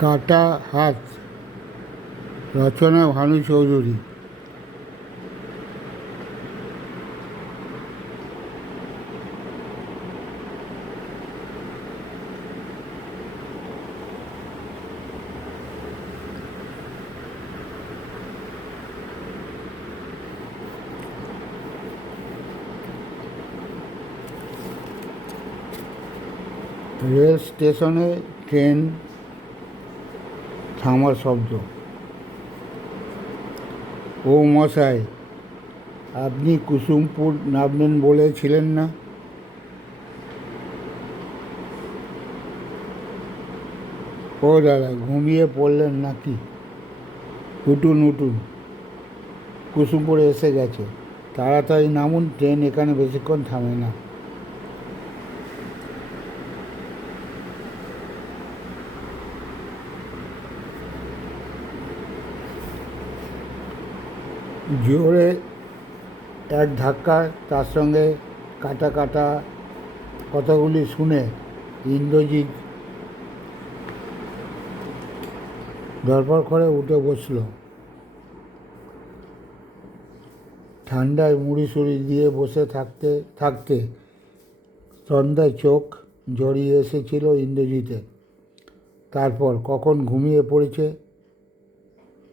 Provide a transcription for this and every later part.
কাটা হাত, রচনা ভানু চৌধুরী। রেল স্টেশনে ট্রেন থামার শব্দ। ও মশাই, আপনি কুসুমপুর নামবেন বলেছিলেন না? ও দাদা, ঘুমিয়ে পড়লেন নাকি? উঠুন উঠুন, কুসুমপুরে এসে গেছে। তাড়াতাড়ি নামুন, ট্রেন এখানে বেশিক্ষণ থামে না। জোরে এক ধাক্কা, তার সঙ্গে কাটা কাটা কথাগুলি শুনে ইন্দ্রজিৎ ধরপড় করে উঠে বসল। ঠান্ডায় মুড়ি দিয়ে বসে থাকতে থাকতে সন্ধ্যায় চোখ জড়িয়ে এসেছিল ইন্দ্রজিতের। তারপর কখন ঘুমিয়ে পড়েছে।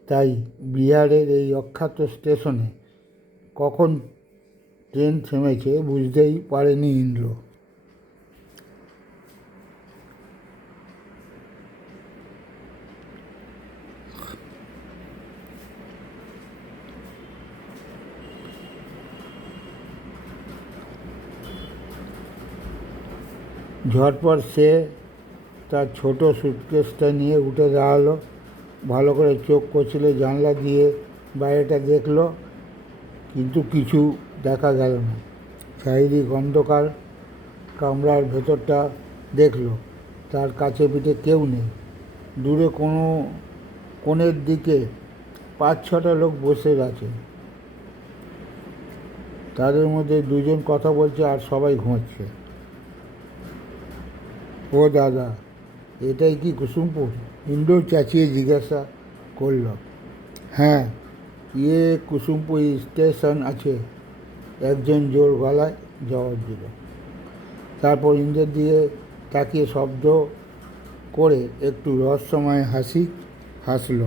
তাই বিহারের এই অখ্যাত স্টেশনে কখন ট্রেন থেমেছে বুঝতেই পারেনি ইন্দ্র। ঝটপট সে তার ছোট সুটকেসটা নিয়ে উঠে দাঁড়ালো। ভালো করে চোখ কচলে জানলা দিয়ে বাইরেটা দেখলো, কিন্তু কিছু দেখা গেল না। চারিদিক অন্ধকার। কামরার ভেতরটা দেখলো, তার কাছে পিঠে কেউ নেই। দূরে কোনো কোণের দিকে 5-6টা লোক বসে আছে। তাদের মধ্যে দুজন কথা বলছে আর সবাই ঘুমাচ্ছে। ও দাদা, এটাই কি কুসুমপুর? ইন্দ্র চেঁচিয়ে জিজ্ঞাসা করল। হ্যাঁ, কুসুমপুর স্টেশন আছে, একজন জোর গলায় জবাব দিল। তারপর ইন্দ্রের দিয়ে তাকিয়ে শব্দ করে একটু রহস্যময় হাসি হাসল।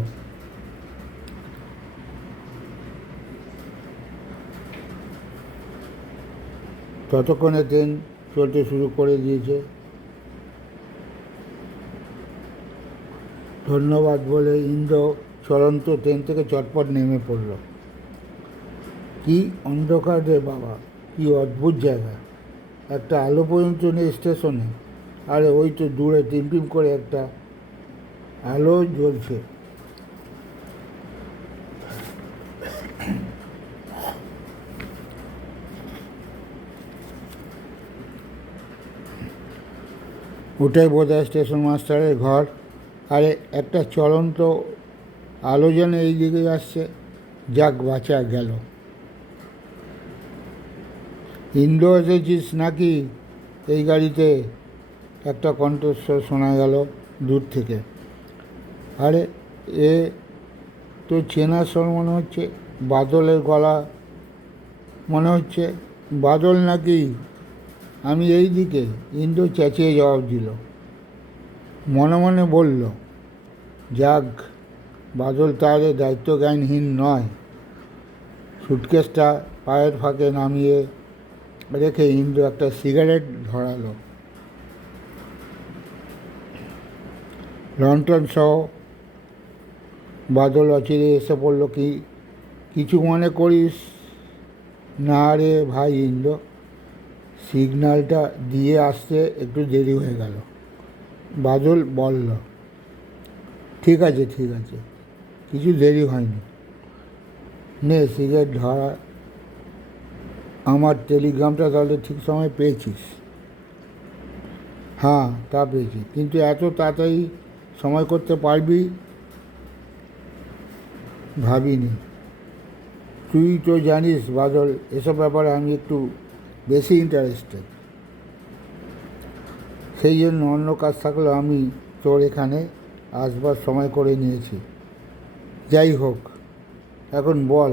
ততক্ষণে ট্রেন চলতে শুরু করে দিয়েছে। ধন্যবাদ বলে ইন্দ্র চলন্ত ট্রেন থেকে চটপট নেমে পড়ল। কি অন্ধকার রে বাবা, কি অদ্ভুত জায়গা! একটা আলো পর্যন্ত নেই স্টেশনে। আরে ওই তো দূরে টিমটিম করে একটা আলো জ্বলছে। ওটাই বোধহয় স্টেশন মাস্টারের ঘর। আরে একটা চলন্ত আলো যেন এই দিকে আসছে। যাক, বাঁচা গেল। ইন্দ্র, এসেছিস নাকি এই গাড়িতে? একটা কণ্ঠস্বর শোনা গেল দূর থেকে। আরে, এ তো চেনা স্বর মনে হচ্ছে। বাদলের গলা মনে হচ্ছে। বাদল নাকি? আমি এই দিকে, ইন্দ্র চেঁচিয়ে জবাব দিল। মনে মনে বলল, যাক, বাদল তাহলে দায়িত্বজ্ঞানহীন নয়। সুটকেসটা পায়ের ফাঁকে নামিয়ে রেখে ইন্দ্র একটা সিগারেট ধরালো। লন্ঠন সহ বাদল অচিরে এসে পড়ল। কিছু মনে করিস না রে ভাই ইন্দ্র? সিগন্যালটা দিয়ে আসতে একটু দেরি হয়ে গেল, বাদল বলল। ঠিক আছে, কিছু দেরি হয়নি। নে সিগারেট ধরা। আমার টেলিগ্রামটা তাহলে ঠিক সময় পেয়েছিস? হ্যাঁ, তা পেয়েছি, কিন্তু এত তাড়াতাড়ি সময় করতে পারবি ভাবিনি। তুই তো জানিস বাদল, এসব ব্যাপারে আমি একটু বেশি ইন্টারেস্টেড। সেই জন্য অন্য কাজ থাকলেও আমি তোর এখানে আসবার সময় করে নিয়েছি। যাই হোক, এখন বল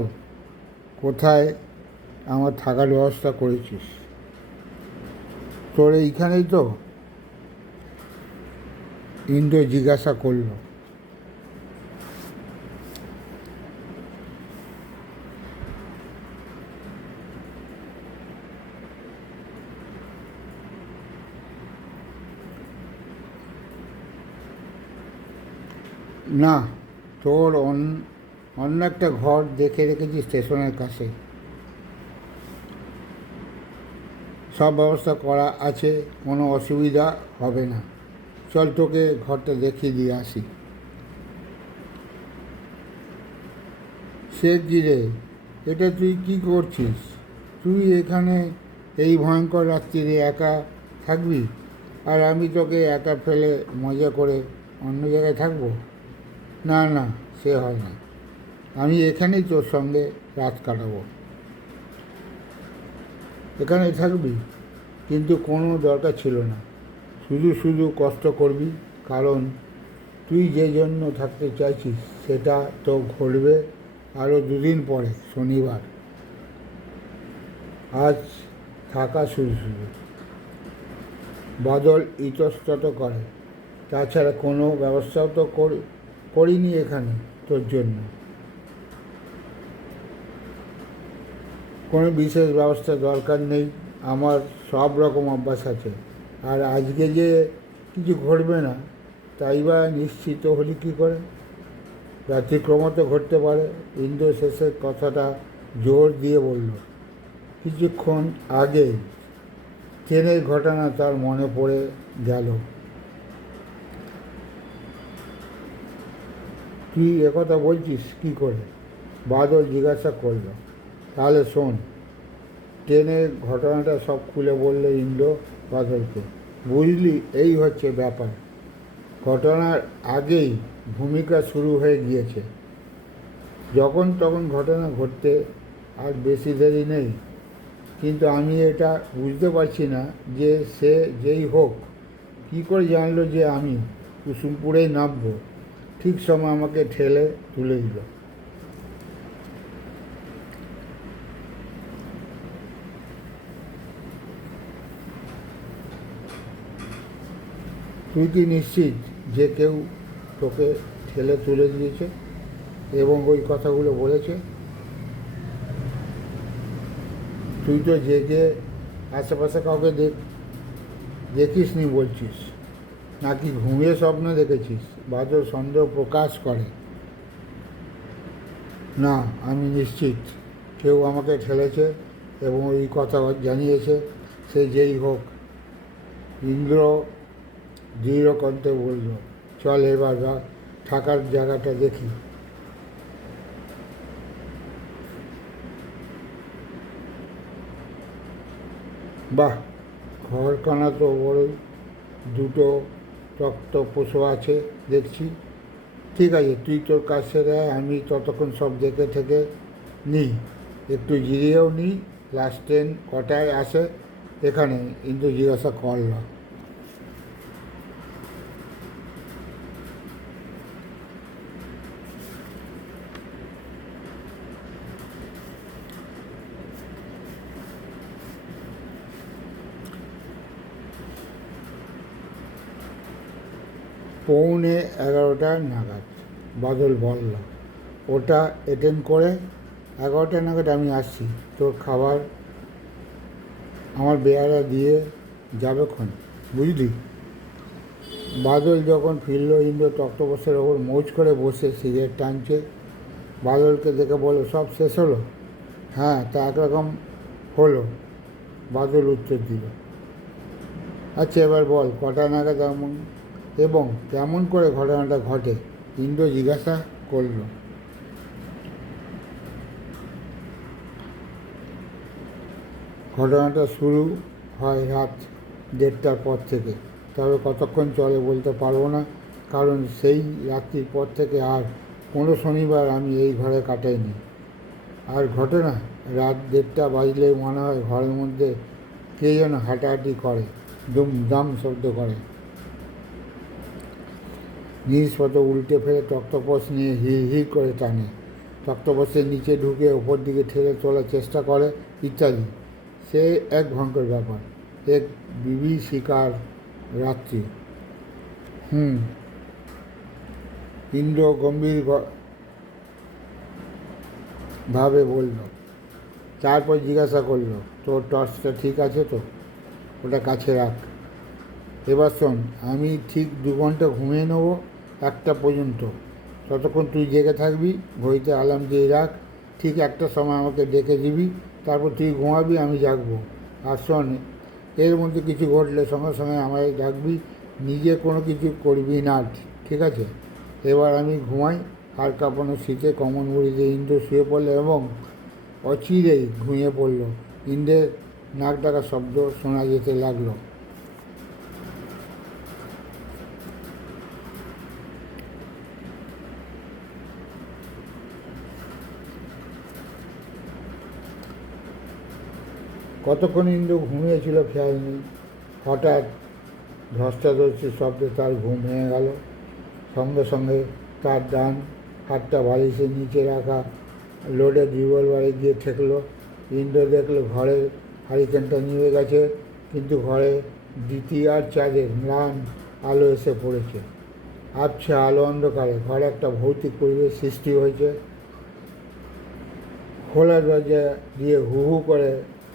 কোথায় আমার থাকার ব্যবস্থা করেছিস? তোর এইখানেই তো? ইন্দ্র জিজ্ঞাসা করল। না, তোর অন্য একটা ঘর দেখে রেখেছি স্টেশনের কাছে। সব ব্যবস্থা করা আছে, কোনো অসুবিধা হবে না। চল তোকে ঘরটা দেখিয়ে দিয়ে আসি। সে কী রে, এটা তুই কি করছিস? তুই এখানে এই ভয়ঙ্কর রাত্রিরে একা থাকবি, আর আমি তোকে একা ফেলে মজা করে অন্য জায়গায় থাকবো? না না, সে হয় না। আমি এখানেই তোর সঙ্গে রাত কাটাবো। এখানেই থাকবি? কিন্তু কোনো দরকার ছিল না। শুধু শুধু কষ্ট করবি, কারণ তুই যে জন্য থাকতে চাইছিস সেটা তো ঘটবে আরও দুদিন পরে, শনিবার। আজ থাকা শুধু শুধু। বাদল ইতস্তত করে। তাছাড়া কোনো ব্যবস্থাও তো করিনি এখানে তোর জন্য। কোনো বিশেষ ব্যবস্থা দরকার নেই, আমার সব রকম অভ্যাস আছে। আর আজকে যে কিছু ঘটবে না তাই বা নিশ্চিত হলি কী করে? ব্যতিক্রম তো ঘটতে পারে। ইন্দ্র শেষের কথাটা জোর দিয়ে বলল। কিছুক্ষণ আগে ট্রেনের ঘটনা তার মনে পড়ে গেল। তুই একথা বলছিস কী করে? বাদল জিজ্ঞাসা করল। তাহলে শোন, ট্রেনের ঘটনাটা সব খুলে বললে ইন্দ্র বাদলকে। বুঝলি, এই হচ্ছে ব্যাপার। ঘটনার আগেই ভূমিকা শুরু হয়ে গিয়েছে। যখন তখন ঘটনা ঘটতে আর বেশি দেরি নেই। কিন্তু আমি এটা বুঝতে পারছি না যে সে যেই হোক কী করে জানলো যে আমি কুসুমপুরেই নামবো। ঠিক সময় আমাকে ঠেলে তুলে দিল। তুই কি নিশ্চিত যে কেউ তোকে ঠেলে তুলে দিয়েছে এবং ওই কথাগুলো বলেছে? তুই তো জেগে আশেপাশে কাউকে দেখিস নি বলছিস, নাকি ঘুমিয়ে স্বপ্ন দেখেছিস? বাদল সন্দেহ প্রকাশ করে। না, আমি নিশ্চিত কেউ আমাকে ঠেলেছে এবং এই কথা জানিয়েছে, সে যেই হোক। ইন্দ্র দৃঢ় কণ্ঠে বলল। চল এবার থাকার জায়গাটা দেখি। বাহ, ঘরখানা তো বড়ই। দুটো তক্তপোষও আছে দেখছি। ঠিক আছে, তুই তোর কাজ সেরে আয়, আমি ততক্ষণ সব দেখে থেকে নিই, একটু জিরিয়েও নিই। লাস্ট ট্রেন কটায় আসে এখানে? ইন্দ্র জিজ্ঞাসা করল। পৌনে 11টা নাগাদ, বাদল বলল। ওটা অ্যাটেন্ড করে 11টা নাগাদ আমি আসছি। তোর খাবার আমার বেয়ারা দিয়ে যাবেক্ষণ, বুঝলি? বাদল যখন ফিরল, ইন্দ্র তক্তপোষের ওপর মৌজ করে বসে সিগারেট টানছে। বাদলকে দেখে বলো, সব শেষ হলো? হ্যাঁ, তা একরকম হলো, বাদল উত্তর দিল। আচ্ছা, এবার বল কটা নাগাদ এবং কেমন করে ঘটনাটা ঘটে? ইন্দ্র জিজ্ঞাসা করল। ঘটনাটা শুরু হয় রাত 1:30টার পর থেকে, তবে কতক্ষণ চলে বলতে পারবো না, কারণ সেই রাত্রির পর থেকে আর কোনো শনিবার আমি এই ঘরে কাটাইনি। আর ঘটনা, রাত 1:30টা বাজলেই মনে হয় ঘরের মধ্যে কে যেন হাঁটাহাঁটি করে, দুম দাম শব্দ করে। জিনিসপত্র উল্টে ফেলে তক্তপোষ নিয়ে হির হির করে টানে, তক্তপোষের নিচে ঢুকে ওপর দিকে ঠেলে তোলার চেষ্টা করে ইত্যাদি। সে এক ভয়ঙ্কর ব্যাপার, এক বিভীষিকার রাত্রি। ইন্দ্র গম্ভীর ভাবে বলল। তারপর জিজ্ঞাসা করলো, তোর টর্চটা ঠিক আছে তো? ওটা কাছে রাখ। এবার শোন, আমি ঠিক 2 ঘন্টা ঘুমিয়ে নেবো, 1টা পর্যন্ত। ততক্ষণ তুই জেগে থাকবি, ঘড়িতে অ্যালার্ম দিয়ে রাখ, ঠিক 1টার সময় আমাকে ডেকে দিবি, তারপর তুই ঘুমাবি, আমি জাগবো। আর শোন, এর মধ্যে কিছু ঘটলে সঙ্গে সঙ্গে আমায় ডাকবি, নিজে কোনো কিছু করবি না, ঠিক আছে? এবার আমি ঘুমাই। হাড় কাঁপানো শীতে কমন মুড়িতে ইন্দ্র শুয়ে পড়ল এবং অচিরেই ঘুমিয়ে পড়ল। ইন্দ্রের নাক ডাকা শব্দ শোনা যেতে লাগলো। কতক্ষণ ইন্দ্র ঘুমিয়েছিল খেয়াল নেই। হঠাৎ ধস্তাধস্তি শব্দে তার ঘুম ভেঙে গেল। সঙ্গে সঙ্গে তার ডান হাতটা বালিশের নিচে রাখা লোডেড রিভলভারে গিয়ে ঠেকল। ইন্দ্র দেখল ঘরের হারিকেনটা নিভে গেছে, কিন্তু ঘরে দ্বিতীয়ার চাঁদের ম্লান আলো এসে পড়েছে। আবছা আলো অন্ধকারে ঘরে একটা ভৌতিক পরিবেশ সৃষ্টি হয়েছে। খোলা দরজা দিয়ে হু হু করে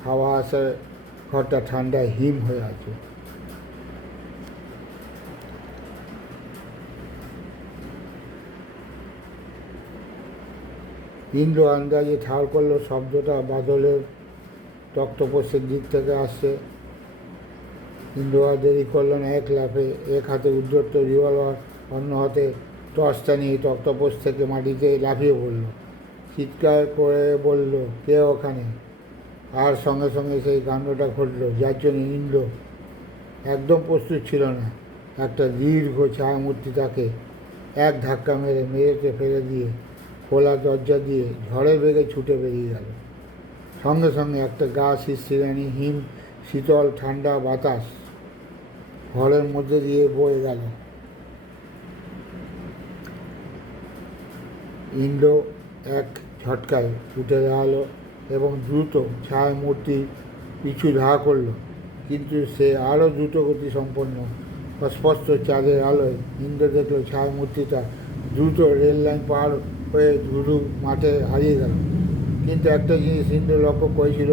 হাওয়া আসে, ঘরটা ঠান্ডায় হিম হয়ে আছে। ইন্দ্র আন্দাজে ঠাড় করলো শব্দটা বাদলের তক্তপোষের দিক থেকে আসছে। ইন্দ্র আর দেরি করলো না, এক লাফে এক হাতে উদ্ধৃত রিভলভার, অন্য হাতে টর্চটা নিয়ে তক্তপোষ থেকে মাটিতে লাফিয়ে পড়ল। চিৎকার করে বলল, কে ওখানে? আর সঙ্গে সঙ্গে সেই কাণ্ডটা ঘটল, যার জন্য ইন্দ্র একদম প্রস্তুত ছিল না। একটা দীর্ঘ ছায়ামূর্তি তাকে এক ধাক্কা মেরে মেঝেতে ফেলে দিয়ে খোলা দরজা দিয়ে ঝড়ের বেগে ছুটে বেরিয়ে গেল। সঙ্গে সঙ্গে একটা গা শিরশিরানি হিম শীতল ঠান্ডা বাতাস ঘরের মধ্যে দিয়ে বয়ে গেল। ইন্দ্র এক ঝটকায় উঠে দাঁড়ালো এবং দ্রুত ছায়ামূর্তির পিছু ধাওয়া করল, কিন্তু সে আরও দ্রুত গতি সম্পন্ন। অস্পষ্ট চাঁদের আলোয় ইন্দ্র দেখল ছায়ামূর্তিটা দ্রুত রেল লাইন পার হয়ে ধুধু মাঠে হারিয়ে গেল। কিন্তু একটা জিনিস ইন্দ্র লক্ষ্য করেছিল,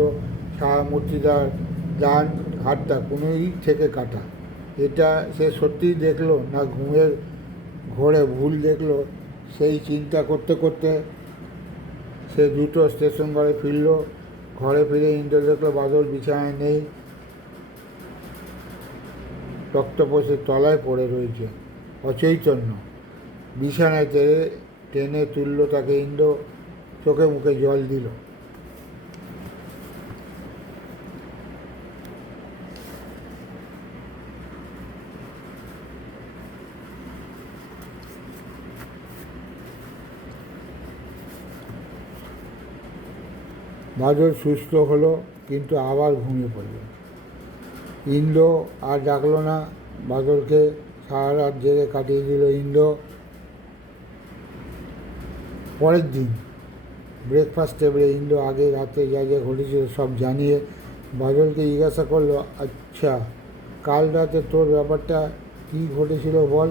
ছায়ামূর্তিটার ডান হাতটা কোনোই থেকে কাটা। এটা সে সত্যিই দেখলো না ঘুমের ঘোরে ভুল দেখলো? সেই চিন্তা করতে করতে সে দ্রুত স্টেশন ঘরে ফিরল। ঘরে ফিরে ইন্দ্র দেখলো বাদল বিছানায় নেই, তক্তপোষের তলায় পড়ে রয়েছে অচৈতন্য। বিছানায় টেনে তুলল তাকে। ইন্দ্র চোখে মুখে জল দিল। বাদল সুস্থ হলো, কিন্তু আবার ঘুমিয়ে পড়ল। ইন্দ্র আর ডাকল না বাদলকে। সারা রাত জেগে কাটিয়ে দিল ইন্দ্র। পরের দিন ব্রেকফাস্ট টেবিলে ইন্দ্র আগে রাতে যা যা ঘটেছিল সব জানিয়ে বাদলকে জিজ্ঞাসা করলো, আচ্ছা, কাল রাতে তোর ব্যাপারটা কী ঘটেছিল বল?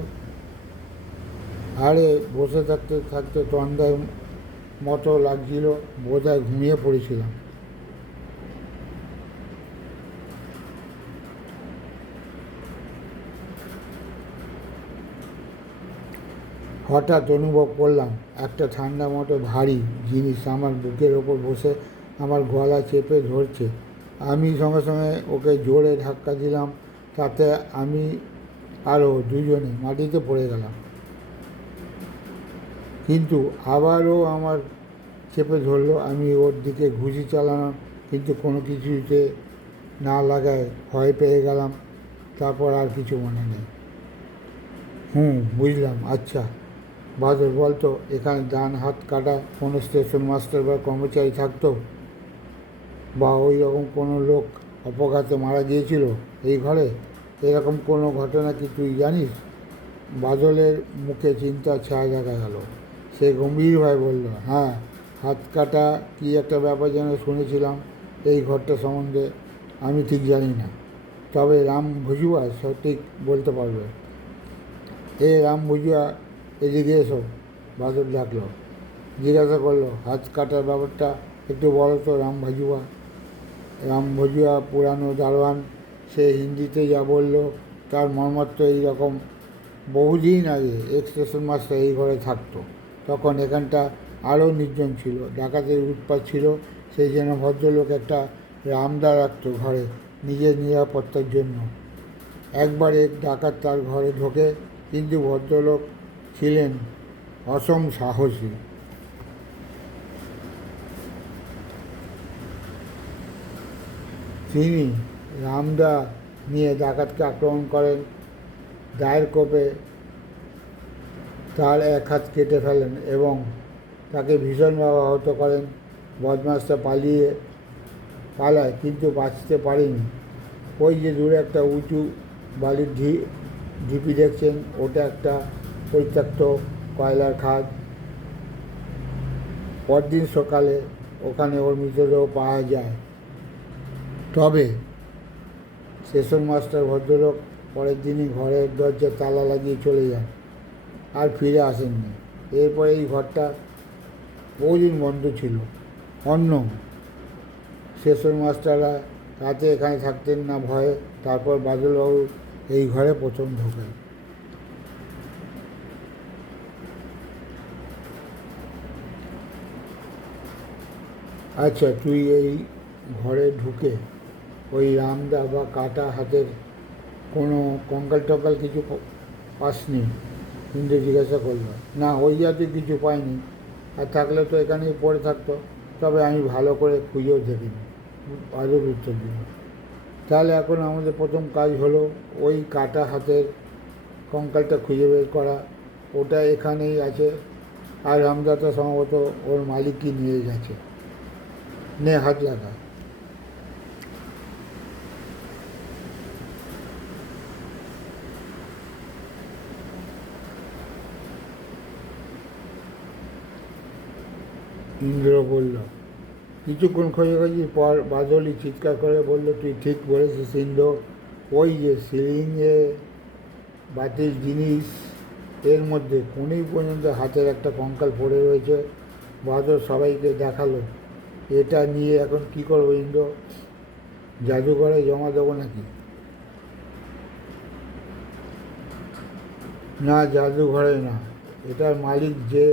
আরে বসে থাকতে থাকতে তন্দার মতো লাগছিল, বোধহয় ঘুমিয়ে পড়েছিলাম। হঠাৎ অনুভব করলাম একটা ঠান্ডা মতো ভারী জিনিস আমার বুকের ওপর বসে আমার গলা চেপে ধরছে। আমি সঙ্গে সঙ্গে ওকে জোরে ধাক্কা দিলাম, তাতে আমি আরও দুজনে মাটিতে পড়ে গেলাম। কিন্তু আবারও আমার চেপে ধরলো। আমি ওর দিকে ঘুষি চালালাম, কিন্তু কোনো কিছুতে না লাগায় ভয় পেয়ে গেলাম। তারপর আর কিছু মনে নেই। বুঝলাম। আচ্ছা বাদল, বলতো এখানে ডান হাত কাটা কোনো স্টেশন মাস্টার বা কর্মচারী থাকতো, বা ওই রকম কোনো লোক অপঘাতে মারা গিয়েছিল এই ঘরে? এরকম কোনো ঘটনা কি তুই জানিস? বাদলের মুখে চিন্তার ছায়া দেখা গেল। সে গম্ভীরভাবে বলল, হ্যাঁ, হাত কাটা কী একটা ব্যাপার যেন শুনেছিলাম এই ঘরটা সম্বন্ধে। আমি ঠিক জানি না, তবে রাম ভুজুয়া সঠিক বলতে পারবে। রাম ভুজুয়া, এদিকে এসো, বাদল ডাকলো। জিজ্ঞাসা করলো, হাত কাটার ব্যাপারটা একটু বলো তো রাম ভুজুয়া। রাম ভুজুয়া পুরানো দারোয়ান। সে হিন্দিতে যা বলল তার মর্মার্থ এই রকম, বহুদিন আগে এক্স স্টেশন মাস্টার এই ঘরে থাকতো। তখন এখানটা আরও নির্জন ছিল, ডাকাতের উৎপাত ছিল। সেই জন্য ভদ্রলোক একটা রামদা রাখত ঘরে নিজের নিরাপত্তার জন্য। একবার এক ডাকাত তার ঘরে ঢোকে, কিন্তু ভদ্রলোক ছিলেন অসম সাহসী। তিনি রামদা নিয়ে ডাকাতকে আক্রমণ করেন, দায়ের কোপে তার এক হাত কেটে ফেলেন এবং তাকে ভীষণভাবে আহত করেন। বদমাসটা পালায়, কিন্তু বাঁচতে পারেনি। ওই যে দূরে একটা উঁচু বালির ঢিপি দেখছেন, ওটা একটা পরিত্যক্ত কয়লার খাদ। পরদিন সকালে ওখানে ওর মৃতদেহ পাওয়া যায়। তবে স্টেশন মাস্টার ভদ্রলোক পরের দিনই ঘরের দরজায় তালা লাগিয়ে চলে যান, আর ফিরে আসেননি। এরপরে এই ঘরটা বহুদিন বন্ধ ছিল। অন্য স্টেশন মাস্টাররা রাতে এখানে থাকতেন না ভয়ে। তারপর বাদলবাবু এই ঘরে প্রথম ঢোকেন। আচ্ছা, তুই এই ঘরে ঢুকে ওই রামদা বা কাটা হাতের কোনো কঙ্কাল টঙ্কাল কিছু পাসনি? হিন্দু জিজ্ঞাসা করলো। না, ওই জাতীয় কিছু পাইনি, আর থাকলে তো এখানেই পড়ে থাকতো। তবে আমি ভালো করে খুঁজেও দেখিনি। আজও উত্তর দিল। তাহলে এখন আমাদের প্রথম কাজ হলো ওই কাটা হাতের কঙ্কালটা খুঁজে বের করা। ওটা এখানেই আছে, আর রামদাটা সম্ভবত ওর মালিকই নিয়ে গেছে। নে, হাত লাগা। ইন্দ্র বলল। কিছুক্ষণ খোঁজাখুঁজির পর বাদলই চিৎকার করে বলল, তুই ঠিক বলেছিস ইন্দ্র। ওই যে সিলিংয়ে বাতিল জিনিস, এর মধ্যে কোণেই পর্যন্ত হাতের একটা কঙ্কাল পড়ে রয়েছে। বাদল সবাইকে দেখালো। এটা নিয়ে এখন কি করবো ইন্দ্র? জাদুঘরে জমা দেবো নাকি? না, জাদুঘরে না। এটার মালিক যে,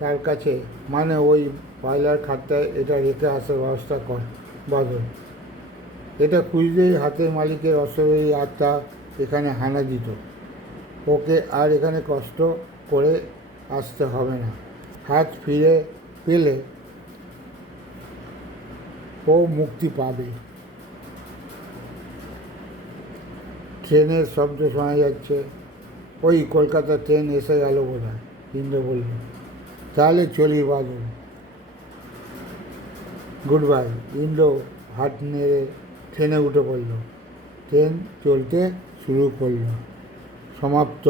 তার কাছে, মানে ওই কয়লার খাটটায় এটা রেখে আসার ব্যবস্থা কর বাদল। এটা খুঁজলেই হাতের মালিকের অস্বাভাবিক আত্মা এখানে হানা দিত। ওকে আর এখানে কষ্ট করে আসতে হবে না। হাত ফিরে পেলে ও মুক্তি পাবে। ট্রেনের শব্দ শোনা যাচ্ছে। ওই কলকাতার ট্রেন এসে গেল বোধ হয়, ইন্দ্র বলল। তাহলে চলি বাদল। Good bye. ইন্দ্র হাত নেড়ে ট্রেনে উঠে পড়ল। ট্রেন চলতে শুরু করল। সমাপ্ত।